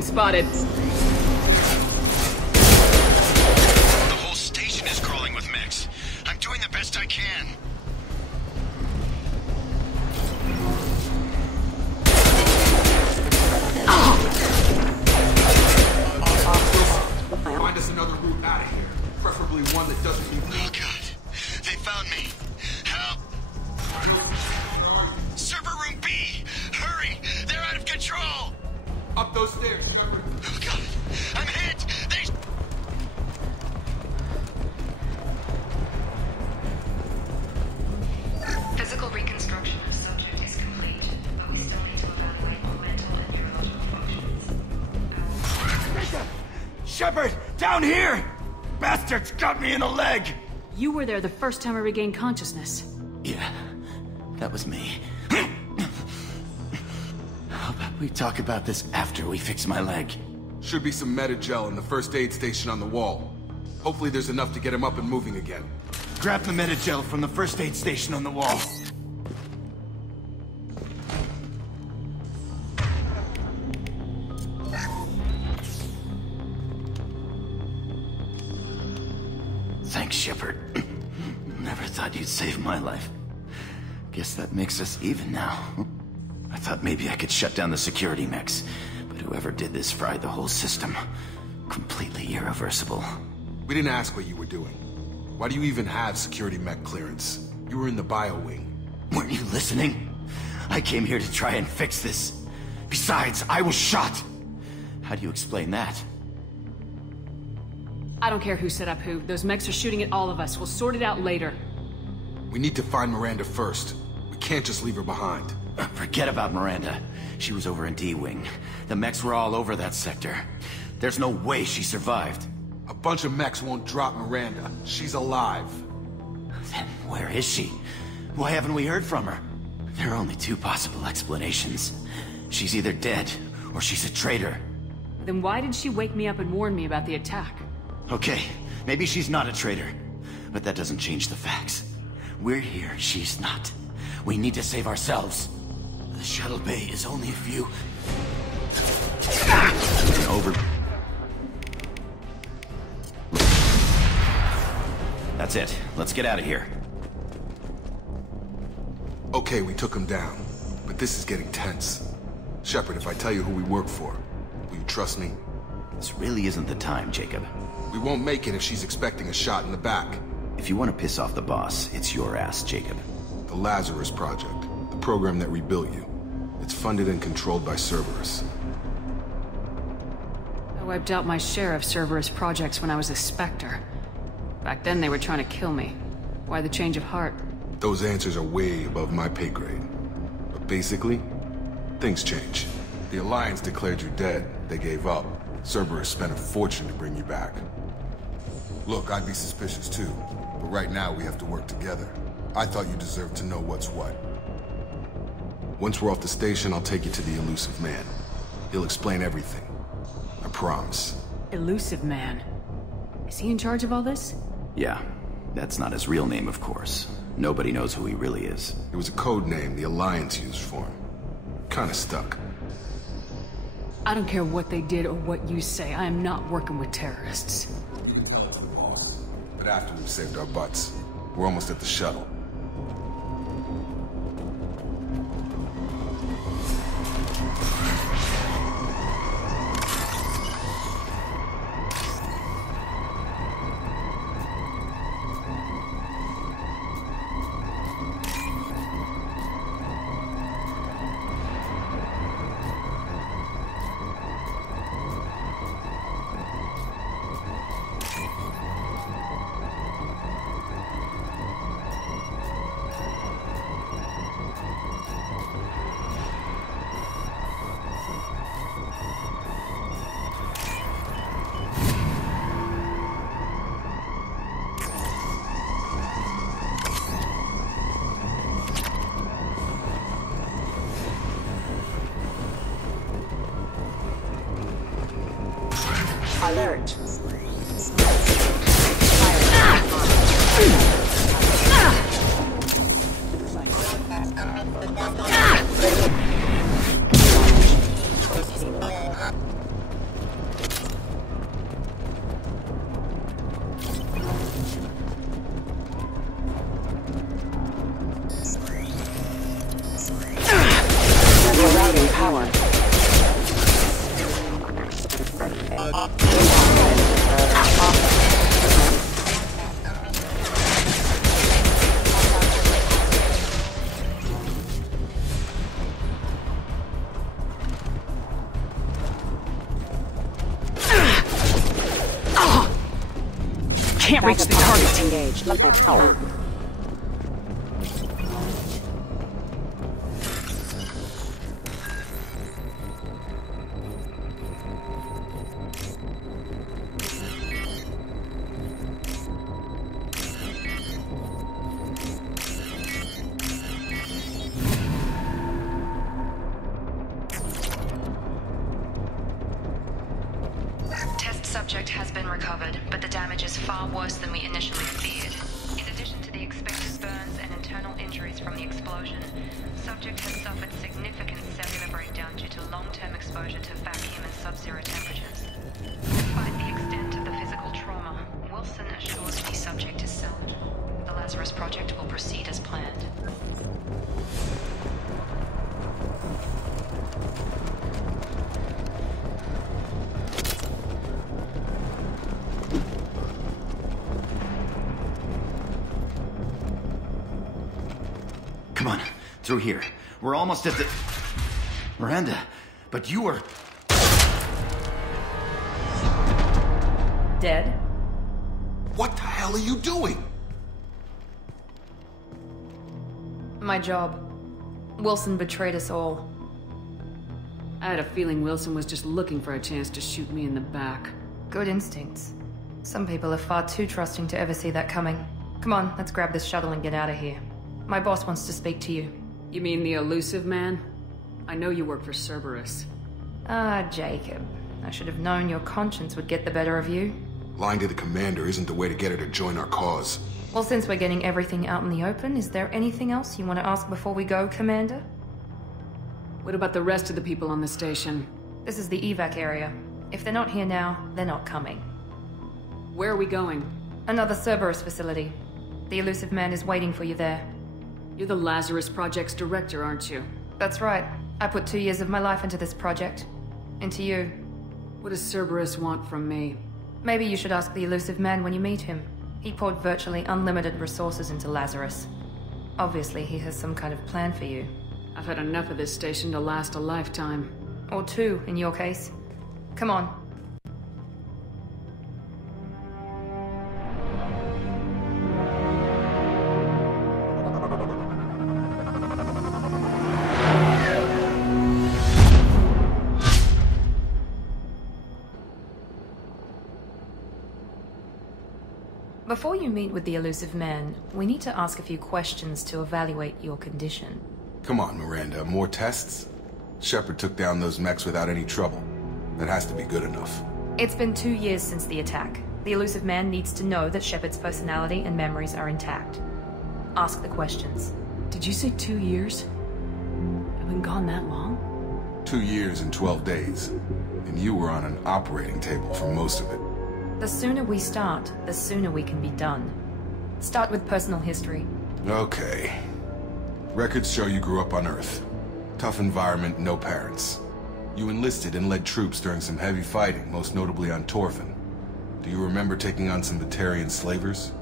been spotted. The whole station is crawling with mechs. I'm doing the best I can. Find us another route out of here. Preferably one that doesn't need... Oh god. They found me. Help! Server room B! Hurry! They're out of control! Up those stairs, Shepard. Oh god! I'm hit! They... Physical reconstruction of subject is complete, but we still need to evaluate mental and neurological functions. Shepard! Down here! Bastards got me in the leg! You were there the first time I regained consciousness. Yeah, that was me. How about we talk about this after we fix my leg? Should be some meta-gel in the first aid station on the wall. Hopefully there's enough to get him up and moving again. Grab the meta-gel from the first aid station on the wall. Thanks, Shepard. Never thought you'd save my life. Guess that makes us even now. I thought maybe I could shut down the security mechs, but whoever did this fried the whole system. Completely irreversible. We didn't ask what you were doing. Why do you even have security mech clearance? You were in the bio wing. Weren't you listening? I came here to try and fix this. Besides, I was shot. How do you explain that? I don't care who set up who. Those mechs are shooting at all of us. We'll sort it out later. We need to find Miranda first. We can't just leave her behind. Forget about Miranda. She was over in D-Wing. The mechs were all over that sector. There's no way she survived. A bunch of mechs won't drop Miranda. She's alive. Then where is she? Why haven't we heard from her? There are only two possible explanations. She's either dead, or she's a traitor. Then why did she wake me up and warn me about the attack? Okay, maybe she's not a traitor. But that doesn't change the facts. We're here, she's not. We need to save ourselves. The shuttle bay is only a few... Over... That's it. Let's get out of here. Okay, we took him down. But this is getting tense. Shepard, if I tell you who we work for, will you trust me? This really isn't the time, Jacob. We won't make it if she's expecting a shot in the back. If you want to piss off the boss, it's your ass, Jacob. The Lazarus Project, the program that rebuilt you. It's funded and controlled by Cerberus. I wiped out my share of Cerberus projects when I was a Spectre. Back then they were trying to kill me. Why the change of heart? Those answers are way above my pay grade. But basically, things change. The Alliance declared you dead. They gave up. Cerberus spent a fortune to bring you back. Look, I'd be suspicious too. But right now we have to work together. I thought you deserved to know what's what. Once we're off the station, I'll take you to the Elusive Man. He'll explain everything. I promise. Elusive Man. Is he in charge of all this? Yeah. That's not his real name, of course. Nobody knows who he really is. It was a code name the Alliance used for him. Kinda stuck. I don't care what they did or what you say. I am not working with terrorists. You can tell it to the boss. But after we've saved our butts, we're almost at the shuttle. Alert. Can't reach the target. Engaged. Test subject has been recovered, but the damage is far worse than we initially feared. In addition to the expected burns and internal injuries from the explosion, subject has suffered significant cellular breakdown due to long-term exposure to vacuum and sub-zero temperatures. Despite the extent of the physical trauma, Wilson assures me subject is sound. The Lazarus project will proceed as planned. Come on, through here. We're almost at the... Miranda, but you are... Dead? What the hell are you doing? My job. Wilson betrayed us all. I had a feeling Wilson was just looking for a chance to shoot me in the back. Good instincts. Some people are far too trusting to ever see that coming. Come on, let's grab this shuttle and get out of here. My boss wants to speak to you. You mean the elusive man? I know you work for Cerberus. Ah, Jacob. I should have known your conscience would get the better of you. Lying to the commander isn't the way to get her to join our cause. Well, since we're getting everything out in the open, is there anything else you want to ask before we go, Commander? What about the rest of the people on the station? This is the evac area. If they're not here now, they're not coming. Where are we going? Another Cerberus facility. The elusive man is waiting for you there. You're the Lazarus Project's director, aren't you? That's right. I put 2 years of my life into this project. Into you. What does Cerberus want from me? Maybe you should ask the elusive man when you meet him. He poured virtually unlimited resources into Lazarus. Obviously, he has some kind of plan for you. I've had enough of this station to last a lifetime. Or 2, in your case. Come on. Before you meet with the elusive man, we need to ask a few questions to evaluate your condition. Come on, Miranda, more tests? Shepard took down those mechs without any trouble. That has to be good enough. It's been 2 years since the attack. The elusive man needs to know that Shepard's personality and memories are intact. Ask the questions. Did you say 2 years? I've been gone that long? 2 years and 12 days. And you were on an operating table for most of it. The sooner we start, the sooner we can be done. Start with personal history. Okay. Records show you grew up on Earth. Tough environment, no parents. You enlisted and led troops during some heavy fighting, most notably on Torfin. Do you remember taking on some Batarian slavers?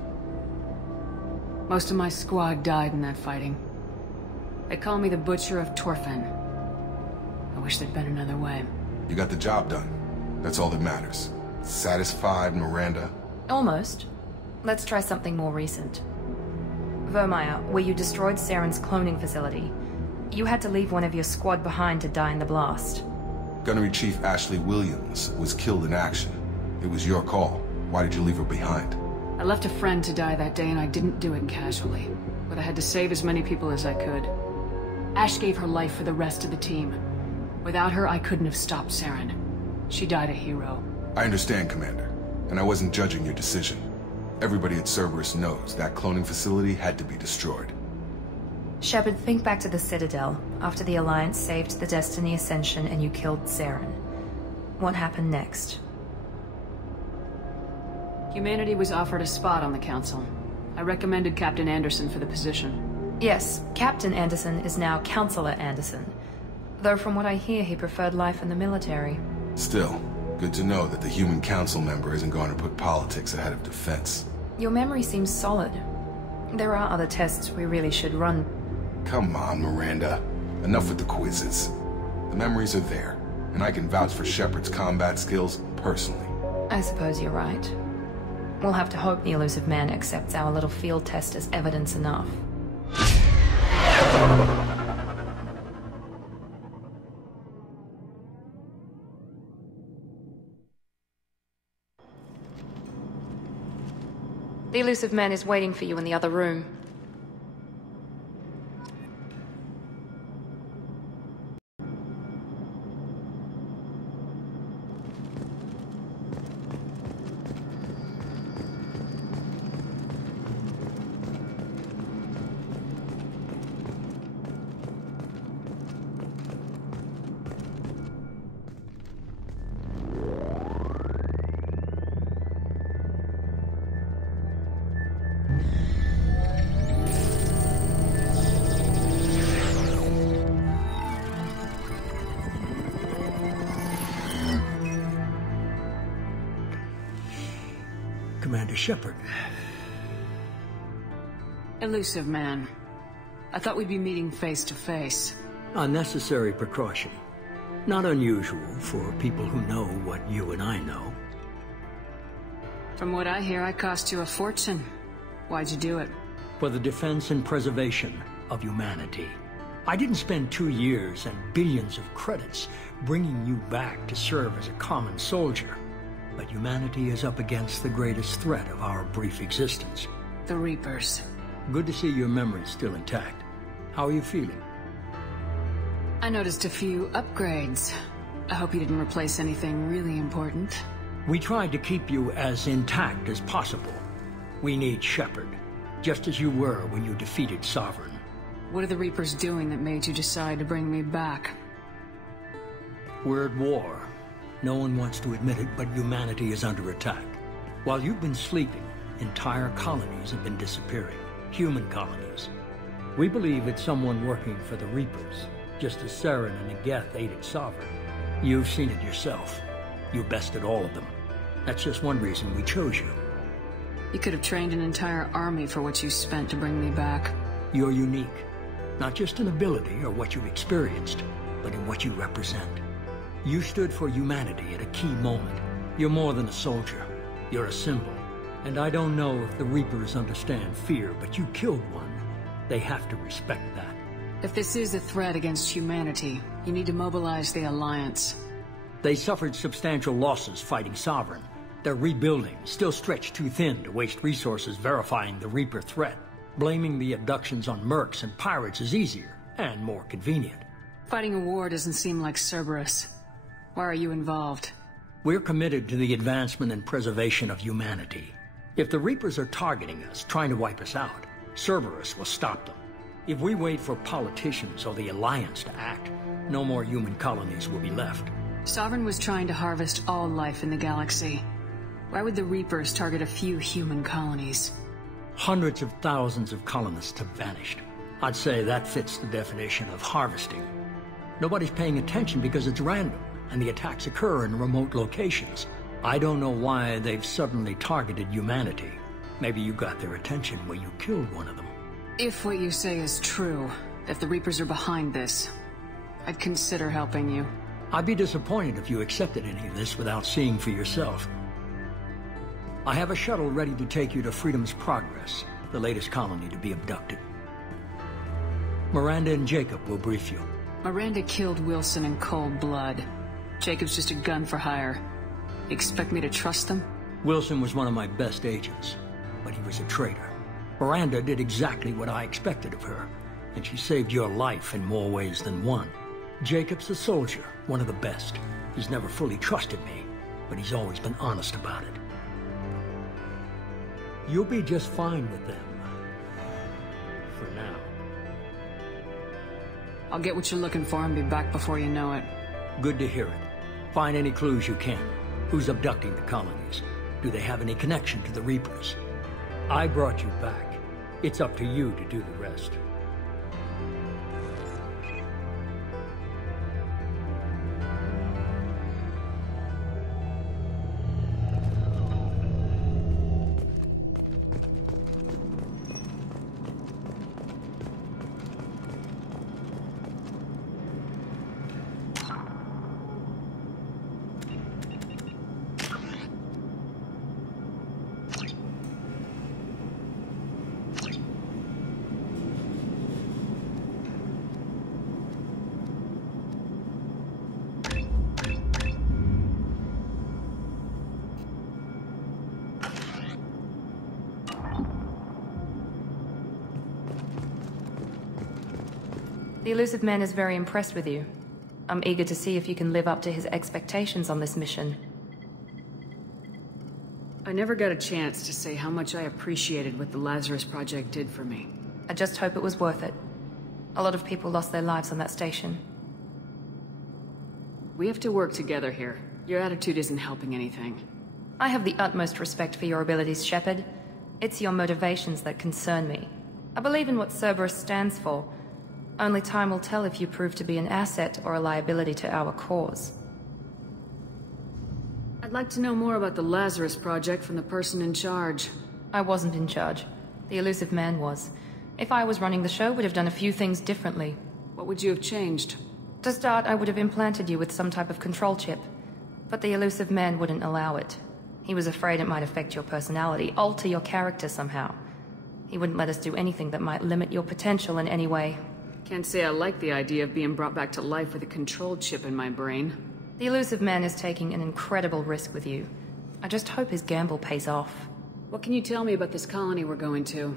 Most of my squad died in that fighting. They call me the Butcher of Torfin. I wish there'd been another way. You got the job done. That's all that matters. Satisfied, Miranda? Almost. Let's try something more recent. Vermeer, where you destroyed Saren's cloning facility. You had to leave one of your squad behind to die in the blast. Gunnery Chief Ashley Williams was killed in action. It was your call. Why did you leave her behind? I left a friend to die that day and I didn't do it casually. But I had to save as many people as I could. Ash gave her life for the rest of the team. Without her, I couldn't have stopped Saren. She died a hero. I understand, Commander. And I wasn't judging your decision. Everybody at Cerberus knows that cloning facility had to be destroyed. Shepard, think back to the Citadel, after the Alliance saved the Destiny Ascension and you killed Saren. What happened next? Humanity was offered a spot on the Council. I recommended Captain Anderson for the position. Yes, Captain Anderson is now Counselor Anderson. Though from what I hear, he preferred life in the military. Still, Good to know that the human council member isn't going to put politics ahead of defense. Your memory seems solid. There are other tests we really should run. Come on, Miranda. Enough with the quizzes. The memories are there, and I can vouch for Shepard's combat skills personally. I suppose you're right. We'll have to hope the elusive man accepts our little field test as evidence enough. The elusive man is waiting for you in the other room. Commander Shepard. Elusive man. I thought we'd be meeting face to face. Unnecessary precaution. Not unusual for people who know what you and I know. From what I hear, I cost you a fortune. Why'd you do it? For the defense and preservation of humanity. I didn't spend 2 years and billions of credits bringing you back to serve as a common soldier. But humanity is up against the greatest threat of our brief existence. The Reapers. Good to see your memory's still intact. How are you feeling? I noticed a few upgrades. I hope you didn't replace anything really important. We tried to keep you as intact as possible. We need Shepard, just as you were when you defeated Sovereign. What are the Reapers doing that made you decide to bring me back? We're at war. No one wants to admit it, but humanity is under attack. While you've been sleeping, entire colonies have been disappearing. Human colonies. We believe it's someone working for the Reapers, just as Saren and Negeth aided Sovereign. You've seen it yourself. You bested all of them. That's just one reason we chose you. You could have trained an entire army for what you spent to bring me back. You're unique. Not just in ability or what you've experienced, but in what you represent. You stood for humanity at a key moment. You're more than a soldier. You're a symbol. And I don't know if the Reapers understand fear, but you killed one. They have to respect that. If this is a threat against humanity, you need to mobilize the Alliance. They suffered substantial losses fighting Sovereign. They're rebuilding, still stretched too thin to waste resources verifying the Reaper threat. Blaming the abductions on mercs and pirates is easier, and more convenient. Fighting a war doesn't seem like Cerberus. Why are you involved? We're committed to the advancement and preservation of humanity. If the Reapers are targeting us, trying to wipe us out, Cerberus will stop them. If we wait for politicians or the Alliance to act, no more human colonies will be left. Sovereign was trying to harvest all life in the galaxy. Why would the Reapers target a few human colonies? Hundreds of thousands of colonists have vanished. I'd say that fits the definition of harvesting. Nobody's paying attention because it's random, and the attacks occur in remote locations. I don't know why they've suddenly targeted humanity. Maybe you got their attention when you killed one of them. If what you say is true, if the Reapers are behind this, I'd consider helping you. I'd be disappointed if you accepted any of this without seeing for yourself. I have a shuttle ready to take you to Freedom's Progress, the latest colony to be abducted. Miranda and Jacob will brief you. Miranda killed Wilson in cold blood. Jacob's just a gun for hire. You expect me to trust them? Wilson was one of my best agents, but he was a traitor. Miranda did exactly what I expected of her, and she saved your life in more ways than one. Jacob's a soldier, one of the best. He's never fully trusted me, but he's always been honest about it. You'll be just fine with them. For now. I'll get what you're looking for and be back before you know it. Good to hear it. Find any clues you can. Who's abducting the colonies? Do they have any connection to the Reapers? I brought you back. It's up to you to do the rest. The elusive man is very impressed with you. I'm eager to see if you can live up to his expectations on this mission. I never got a chance to say how much I appreciated what the Lazarus Project did for me. I just hope it was worth it. A lot of people lost their lives on that station. We have to work together here. Your attitude isn't helping anything. I have the utmost respect for your abilities, Shepard. It's your motivations that concern me. I believe in what Cerberus stands for. Only time will tell if you prove to be an asset or a liability to our cause. I'd like to know more about the Lazarus Project from the person in charge. I wasn't in charge. The elusive man was. If I was running the show, would have done a few things differently. What would you have changed? To start, I would have implanted you with some type of control chip. But the elusive man wouldn't allow it. He was afraid it might affect your personality, alter your character somehow. He wouldn't let us do anything that might limit your potential in any way. Can't say I like the idea of being brought back to life with a control chip in my brain. The elusive man is taking an incredible risk with you. I just hope his gamble pays off. What can you tell me about this colony we're going to?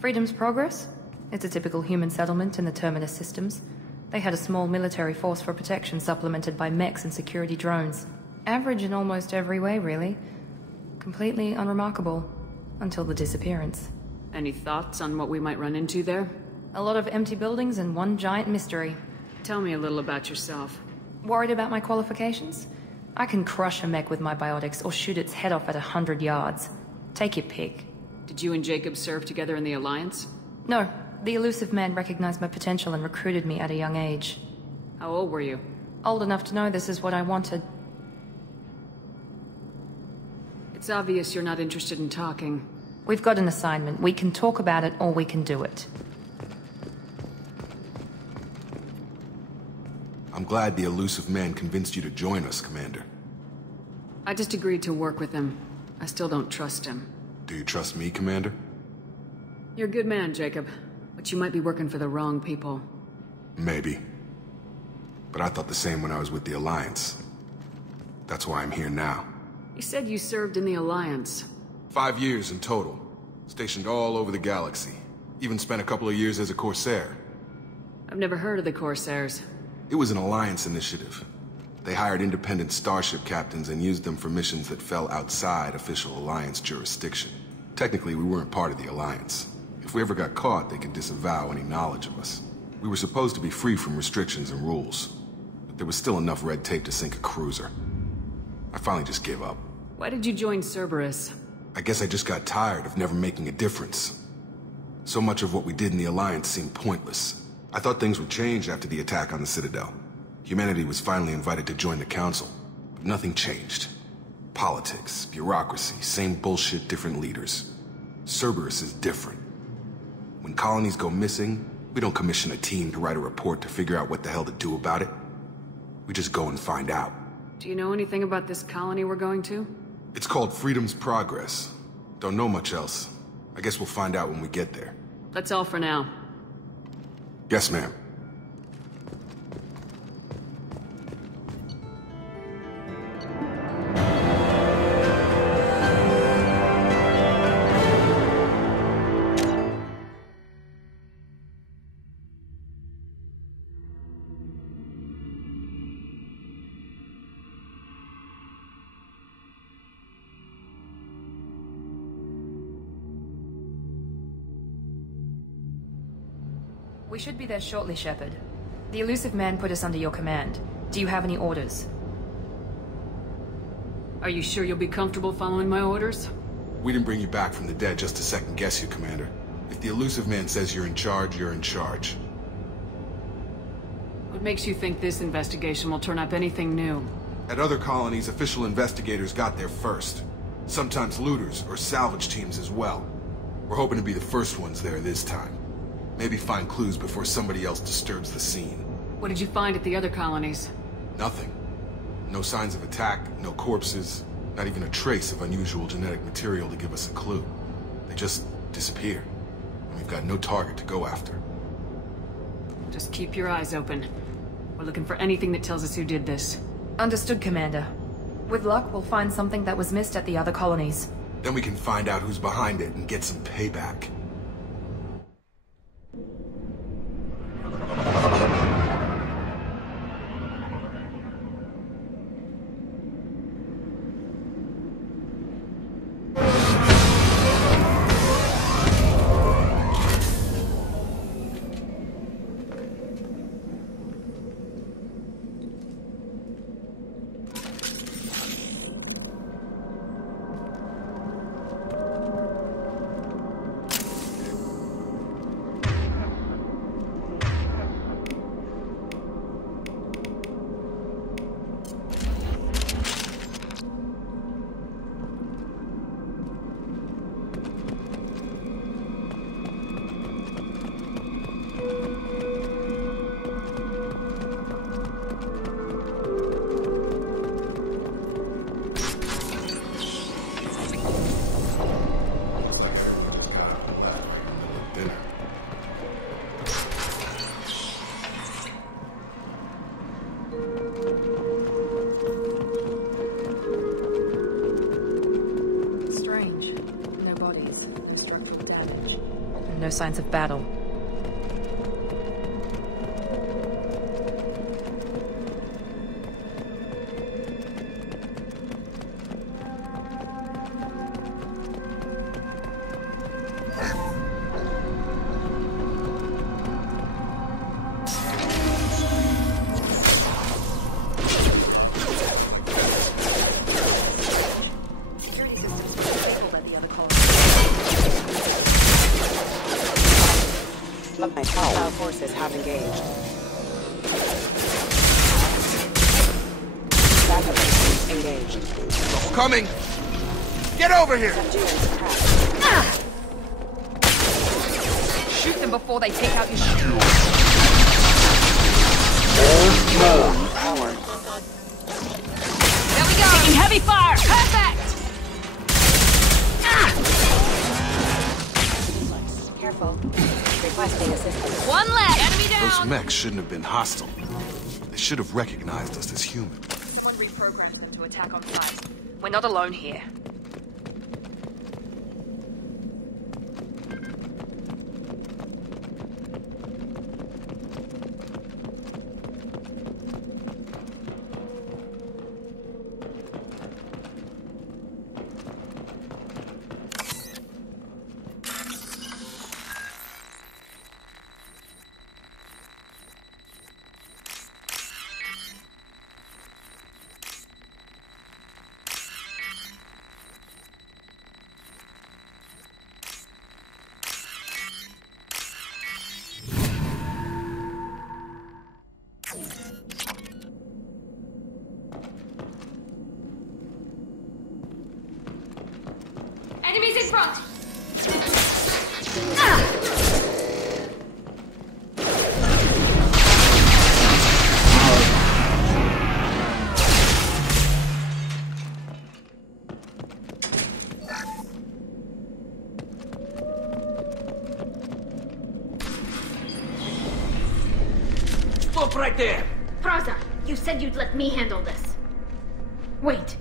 Freedom's Progress? It's a typical human settlement in the Terminus systems. They had a small military force for protection supplemented by mechs and security drones. Average in almost every way, really. Completely unremarkable. Until the disappearance. Any thoughts on what we might run into there? A lot of empty buildings and one giant mystery. Tell me a little about yourself. Worried about my qualifications? I can crush a mech with my biotics or shoot its head off at 100 yards. Take your pick. Did you and Jacob serve together in the Alliance? No. The elusive man recognized my potential and recruited me at a young age. How old were you? Old enough to know this is what I wanted. It's obvious you're not interested in talking. We've got an assignment. We can talk about it or we can do it. I'm glad the elusive man convinced you to join us, Commander. I just agreed to work with him. I still don't trust him. Do you trust me, Commander? You're a good man, Jacob. But you might be working for the wrong people. Maybe. But I thought the same when I was with the Alliance. That's why I'm here now. You said you served in the Alliance. 5 years in total. Stationed all over the galaxy. Even spent a couple of years as a Corsair. I've never heard of the Corsairs. It was an Alliance initiative. They hired independent starship captains and used them for missions that fell outside official Alliance jurisdiction. Technically, we weren't part of the Alliance. If we ever got caught, they could disavow any knowledge of us. We were supposed to be free from restrictions and rules. But there was still enough red tape to sink a cruiser. I finally just gave up. Why did you join Cerberus? I guess I just got tired of never making a difference. So much of what we did in the Alliance seemed pointless. I thought things would change after the attack on the Citadel. Humanity was finally invited to join the Council, but nothing changed. Politics, bureaucracy, same bullshit, different leaders. Cerberus is different. When colonies go missing, we don't commission a team to write a report to figure out what the hell to do about it. We just go and find out. Do you know anything about this colony we're going to? It's called Freedom's Progress. Don't know much else. I guess we'll find out when we get there. That's all for now. Yes, ma'am. We should be there shortly, Shepard. The elusive man put us under your command. Do you have any orders? Are you sure you'll be comfortable following my orders? We didn't bring you back from the dead just to second guess you, Commander. If the elusive man says you're in charge, you're in charge. What makes you think this investigation will turn up anything new? At other colonies, official investigators got there first. Sometimes looters or salvage teams as well. We're hoping to be the first ones there this time. Maybe find clues before somebody else disturbs the scene. What did you find at the other colonies? Nothing. No signs of attack, no corpses, not even a trace of unusual genetic material to give us a clue. They just disappeared, and we've got no target to go after. Just keep your eyes open. We're looking for anything that tells us who did this. Understood, Commander. With luck, we'll find something that was missed at the other colonies. Then we can find out who's behind it and get some payback. No signs of battle. Our forces have engaged. Backup forces engaged. Coming! Get over here! Shoot them before they take out your shield. Power. There we go! Taking heavy fire! Perfect! Careful. Requesting assistance. One left! Enemy down! Those mechs shouldn't have been hostile. They should have recognized us as human. Someone reprogrammed them to attack on sight. We're not alone here. Enemies in front! Stop right there! Praza, you said you'd let me handle this. Wait,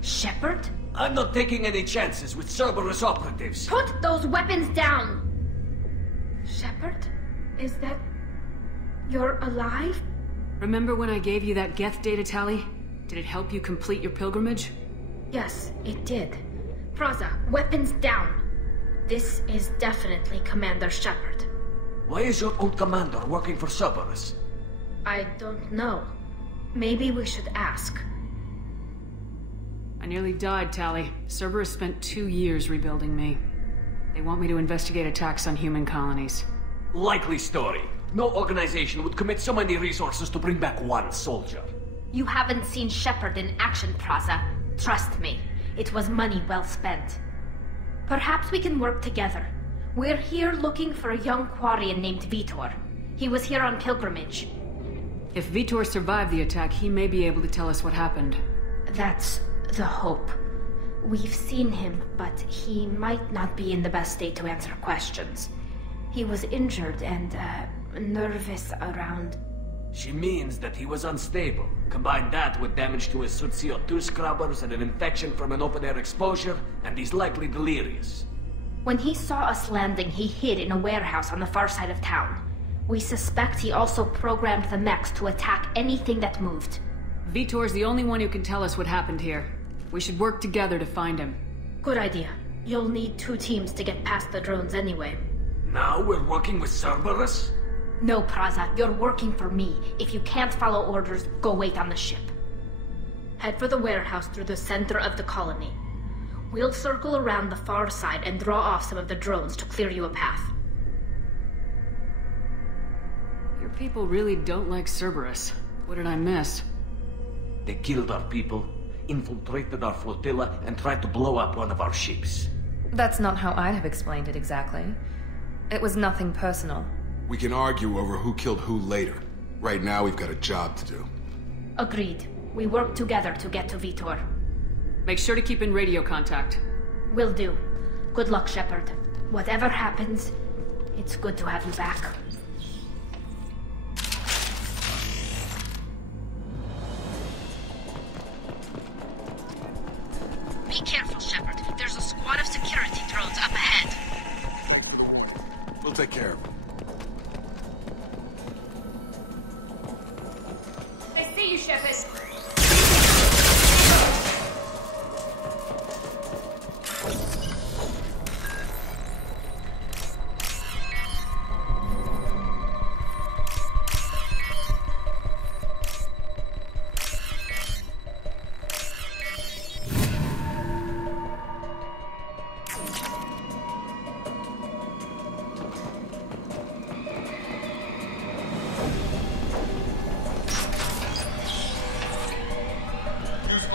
Shepard? I'm not taking any chances with Cerberus operatives. Put those weapons down! Shepard? Is that... you're alive? Remember when I gave you that Geth data tally? Did it help you complete your pilgrimage? Yes, it did. Praza, weapons down. This is definitely Commander Shepard. Why is your old commander working for Cerberus? I don't know. Maybe we should ask. I nearly died, Tally. Cerberus spent 2 years rebuilding me. They want me to investigate attacks on human colonies. Likely story. No organization would commit so many resources to bring back one soldier. You haven't seen Shepard in action, Praza. Trust me, it was money well spent. Perhaps we can work together. We're here looking for a young Quarian named Vitor. He was here on pilgrimage. If Vitor survived the attack, he may be able to tell us what happened. That's the hope. We've seen him, but he might not be in the best state to answer questions. He was injured and, nervous around... She means that he was unstable. Combine that with damage to his suit CO2 scrubbers and an infection from an open-air exposure, and he's likely delirious. When he saw us landing, he hid in a warehouse on the far side of town. We suspect he also programmed the mechs to attack anything that moved. Vitor's the only one who can tell us what happened here. We should work together to find him. Good idea. You'll need 2 teams to get past the drones anyway. Now we're working with Cerberus? No, Praza, you're working for me. If you can't follow orders, go wait on the ship. Head for the warehouse through the center of the colony. We'll circle around the far side and draw off some of the drones to clear you a path. Your people really don't like Cerberus. What did I miss? They killed our people, infiltrated our flotilla, and tried to blow up one of our ships. That's not how I'd have explained it exactly. It was nothing personal. We can argue over who killed who later. Right now, we've got a job to do. Agreed. We work together to get to Vitor. Make sure to keep in radio contact. Will do. Good luck, Shepard. Whatever happens, it's good to have you back. Be careful, Shepard. There's a squad of security drones up ahead. take care of him. I see you, Shepard.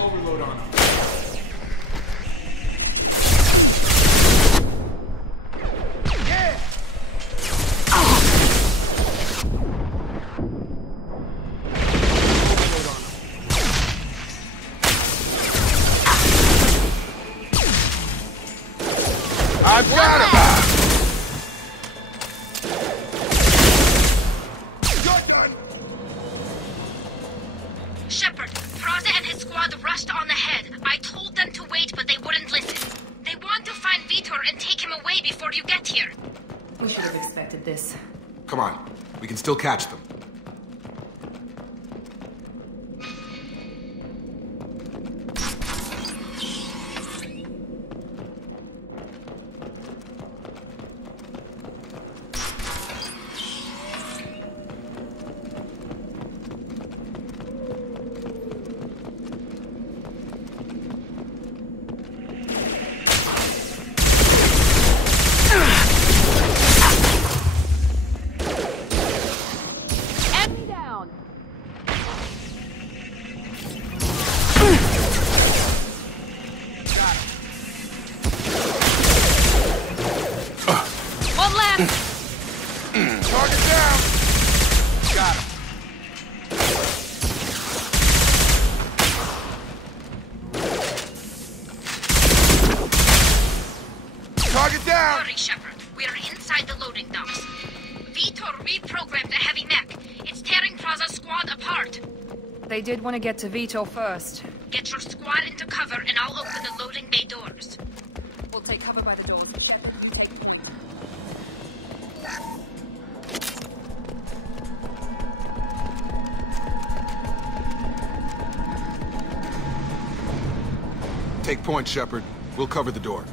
Overload on him. I've got him! Shepard, Praza and his squad rushed on ahead. I told them to wait, but they wouldn't listen. They want to find Vitor and take him away before you get here. We should have expected this. Come on, we can still catch them. Target down! Got him. Target down! Hurry, Shepard. We are inside the loading docks. Vitor reprogrammed the heavy mech. It's tearing Praza's squad apart. They did want to get to Vitor first. Get your squad into cover and I'll open the loading bay doors. We'll take cover by the doors. Shepard. Take point, Shepard. We'll cover the door.